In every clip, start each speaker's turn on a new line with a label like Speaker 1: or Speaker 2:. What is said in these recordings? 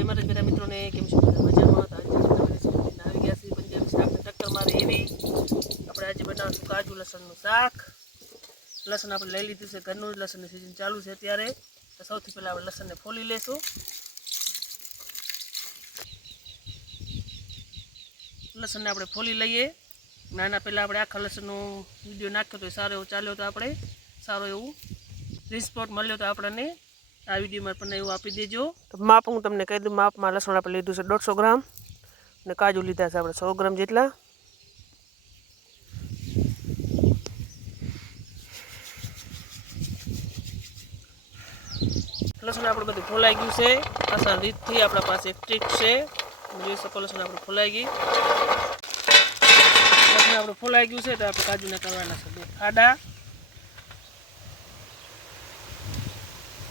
Speaker 1: જય મારા બધા મિત્રોને કેમ છો બધા મજામાં? તો આજે આપણે રેસીપી આવી ગયા છે પંજાબી શાકને ટક્કર મારે એવી. આપણે આજે બનાવશું કાજુ લસણનું શાક. લસણ આપણે લઈ લીધું છે ઘરનું જ, લસણની સિઝન ચાલુ છે અત્યારે. તો સૌથી પહેલાં આપણે લસણને ફોલી લેશું. લસણને આપણે ફોલી લઈએ. નાના પહેલાં આપણે આખા લસણનો વીડિયો નાખ્યો તો સારો એવો ચાલ્યો તો આપણે. સારો એવું રિસ્પોટ મળ્યો તો આપણને. આ વિડીયોમાં પણ એવું આપી દેજો. તો માપ હું તમને કહી દઉં, માપમાં લસણ આપણે લીધું છે દોઢસો ગ્રામ અને કાજુ લીધા છે આપણે સો ગ્રામ જેટલા. લસણ આપણે બધું ફોલાઈ ગયું છે. આસાન રીતથી આપણા પાસે એક ટ્રીક છે. જોઈ શકો લસણ આપણે ફોલાઈ ગઈ લસણ આપણે ફોલાઈ ગયું છે તો આપણે કાજુને કરવાના છે બે ખાડા.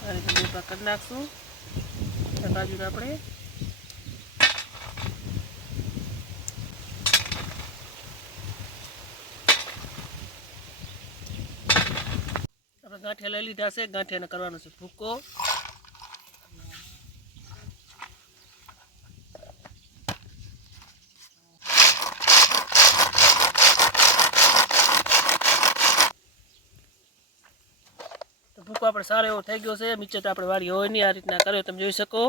Speaker 1: આ રીતે કરી નાખશું. કાજુને આપણે આપણે ગાંઠિયા લઈ લીધા છે. ગાંઠિયાને કરવાનો છે ભૂકો. તો આપણે સારો એવો થઈ ગયો છે. મિક્સર તો આપણે વાળી હોય નહીં, આ રીતના કર્યો તમે જોઈ શકો.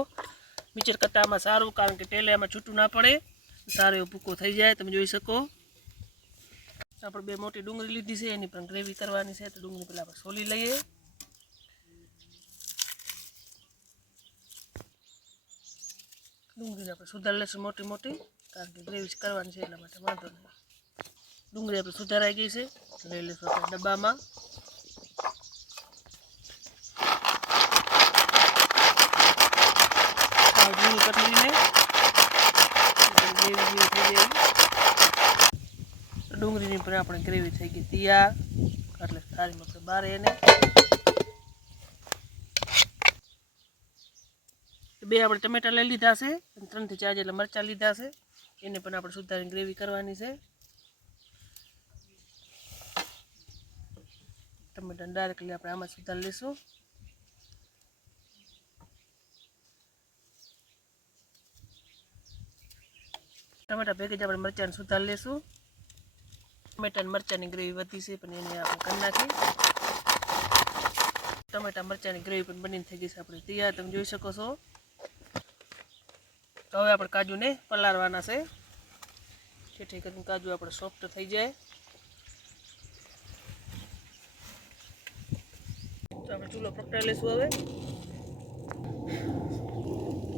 Speaker 1: મિક્સર કરતાં આમાં સારું, કારણ કે તેલે આમાં છૂટું ના પડે. સારો એવો ભૂકો થઈ જાય, તમે જોઈ શકો. આપણે બે મોટી ડુંગળી લીધી છે, એની પણ ગ્રેવી કરવાની છે, તો ડુંગળી પહેલાં આપણે સોલી લઈએ. ડુંગળી આપણે સુધાર લેશું મોટી મોટી, કારણ કે ગ્રેવી કરવાની છે, એટલા માટે વાંધો નહીં. ડુંગળી આપણે સુધારાઈ ગઈ છે, લઈ લઈશું આપણે ડબ્બામાં સાવ ઝીણી કટલીને ગ્રેવી જેવી થઈ ગઈ ડુંગળીની પણ આપણે ગ્રેવી થઈ ગઈ તૈયાર. એટલે થાળીમાં આપણે બારે એને. બે આપણે ટમેટા લઈ લીધા છે ત્રણથી ચાર જેટલા મરચાં લીધા છે. એને પણ આપણે સુધારીને ગ્રેવી કરવાની છે. ટમેટા ડાયરેક્ટલી આપણે આમાં સુધારી લઈશું. ટમેટા ભેગી જ આપણે મરચાંને સુધારી લઈશું. ટમેટા મરચાંની ગ્રેવી વધી છે, પણ એને આપણે કરી નાખી ટમેટા, મરચાંની ગ્રેવી પણ બનીને થઈ ગઈ છે આપણે તૈયાર, તમે જોઈ શકો છો. તો હવે આપણે કાજુને પલાળવાના છે. જેથી કરીને કાજુ આપણે સોફ્ટ થઈ જાય. તો આપણે ચૂલો પ્રગટાવી લઈશું હવે.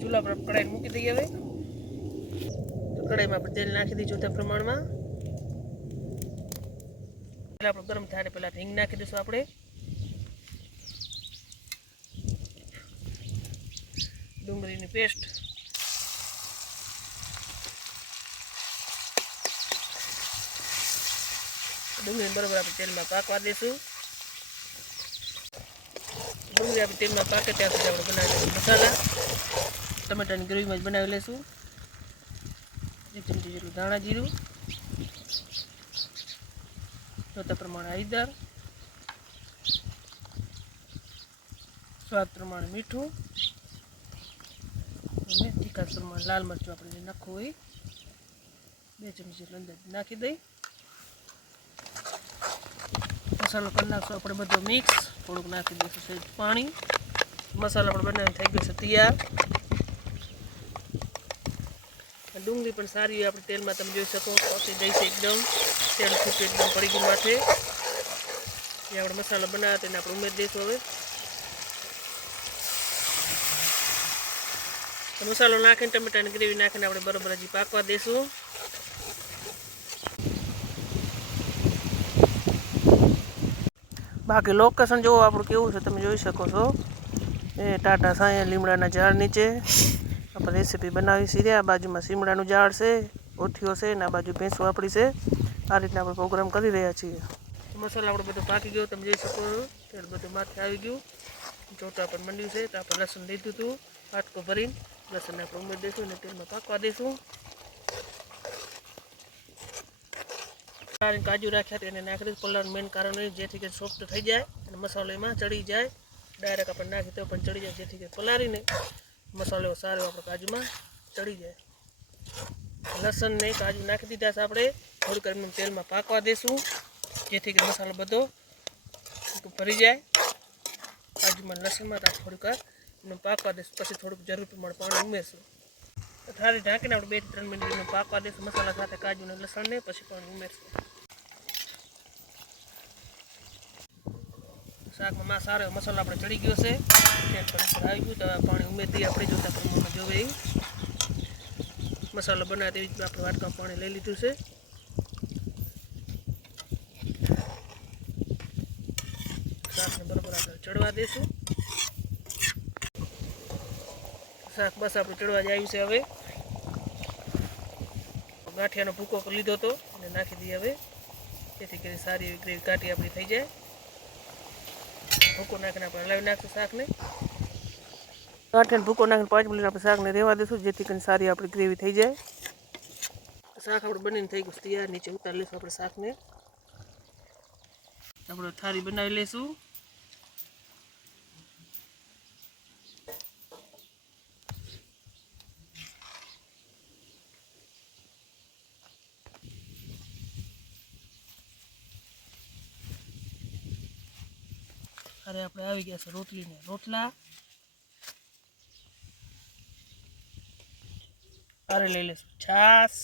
Speaker 1: ચૂલા પર કડાઈ મૂકી દઈએ હવે. કડાઈમાં આપણે તેલ નાખી દઈશું તે પ્રમાણમાં. પહેલાં આપણે ગરમ થાય પહેલાં હિંગ નાખી દઈશું આપણે. ડુંગળીની પેસ્ટ. ડુંગળીને બરોબર આપણે તેલમાં પાકવા દઈશું. ડુંગળી આપણે તેલમાં પાકે ત્યાં સુધી આપણે બનાવી લઈશું મસાલા. ટમેટાની ગ્રેવીમાં જ બનાવી લઈશું એક ચમચી જેટલું ધાણા જીરું. જોતા પ્રમાણે હળદર, સ્વાદ પ્રમાણે મીઠું, અને તીખાશ પ્રમાણે લાલ મરચું આપણે જે નાખવું હોય, બે ચમચી જેટલું અંદર નાખી દઈ. મસાલો કરી નાખશું આપણે બધો મિક્સ થોડુંક નાખી દઈશું પાણી. મસાલો આપણે બનાવીને થઈ ગયો છે તૈયાર. ડુંગળી પણ સારી હોય. આપણે તેલમાં તમે જોઈ શકો પકી જઈશ એકદમ. તેલ છૂટું એકદમ પડી ગયું માથે. એ આપણે મસાલો બનાવ્યો તેને આપણે ઉમેરી દઈશું હવે. મસાલો નાખીને ટમેટાની ગ્રેવી નાખીને આપણે બરોબર હજી પાકવા દઈશું. બાકી લોકેશન જોવો આપણું કેવું છે તમે જોઈ શકો છો. એ ટાટા સાયા લીમડાના ઝાડ નીચે. આપણે રેસીપી બનાવી છે આ બાજુમાં સીમડાનું ઝાડ છે ઓથિયો છે ને આ બાજુ ભેંસો આપણી છે. આ રીતના આપણે પ્રોગ્રામ કરી રહ્યા છીએ. મસાલો આપણો બધો પાકી ગયો, તમે જોઈ શકો તેલ બધું માથે આવી ગયું. ચોટા પણ મંડ્યું છે. તો આપણે લસણ લીધું હતું. પાટકો ભરીને લસણને આપણે ઉમેરી દઈશું અને તેલમાં પાકવા દઈશું. કાઢીને કાજુ રાખ્યા તેને નાખી દઈશું પલાળનું મેન કારણ એ જેથી કે સોફ્ટ થઈ જાય અને મસાલો એમાં ચડી જાય. ડાયરેક્ટ આપણે નાખી તો પણ ચડી જાય, જેથી કે પલાળીને મસાલો સારો આપણે કાજુમાં ચડી જાય. લસણ ને કાજુ નાખી દીધા છે આપણે. થોડીક એમને તેલમાં પાકવા દઈશું જેથી કે મસાલો બધો ભરી જાય. કાજુમાં લસણમાં થોડીક એમને પાકવા દઈશું પછી થોડુંક જરૂર પ્રમાણે પાણી ઉમેરશું. થાળી ઢાંકીને આપણે બે ત્રણ મિનિટ પાકવા દઈશું મસાલા સાથે કાજુ લસણ ને પછી પાણી ઉમેરશું. શાકમાં માં સારો મસાલો આપણે ચડી ગયો છે. આવી ગયું. તો પાણી ઉમેરી દઈએ આપણે જોતા પ્રમાણમાં જોવે મસાલો બનાવે તેવી રીતે આપણે વાટકામાં પાણી લઈ લીધું છે. શાકને બરોબર આપણે ચડવા દઈશું શાક બસ આપણે ચડવા જ આવ્યું છે હવે. ગાંઠિયાનો ભૂકો લીધો હતો અને નાખી દઈએ હવે. જેથી કરી સારી એવી ગ્રેવી ગાંઠી આપણી થઈ જાય. ભૂકો નાખીને આપણે હલાવી નાખીશું શાકને. ગાંઠિયાને ભૂકો નાખીને પાંચ મિનિટ આપણે શાકને રહેવા દઈશું જેથી કરીને સારી આપણી ગ્રેવી થઈ જાય. શાક આપણે બનીને થઈ ગયું તૈયાર. નીચે ઉતારી લઈશું આપણે શાકને. આપણે થાળી બનાવી લઈશું. અરે આપણે આવી ગયા છે રોટલીને. રોટલા અરે લઈ લઈશું. છાસ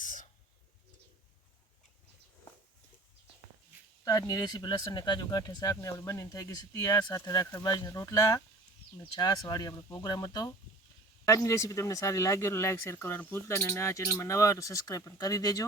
Speaker 1: આજની રેસીપી લસણ ને કાજુ ગાંઠે શાકને આપણે બનીને થઈ ગઈ છે તૈયાર. સાથે રાખતા બાજુના રોટલા અને છાસ વાળી આપણો પ્રોગ્રામ હતો. આજની રેસીપી તમને સારી લાગી હોય લાઈક શેર કરવાનું ભૂલતા અને આ ચેનલમાં નવા સબસ્ક્રાઈબ પણ કરી દેજો.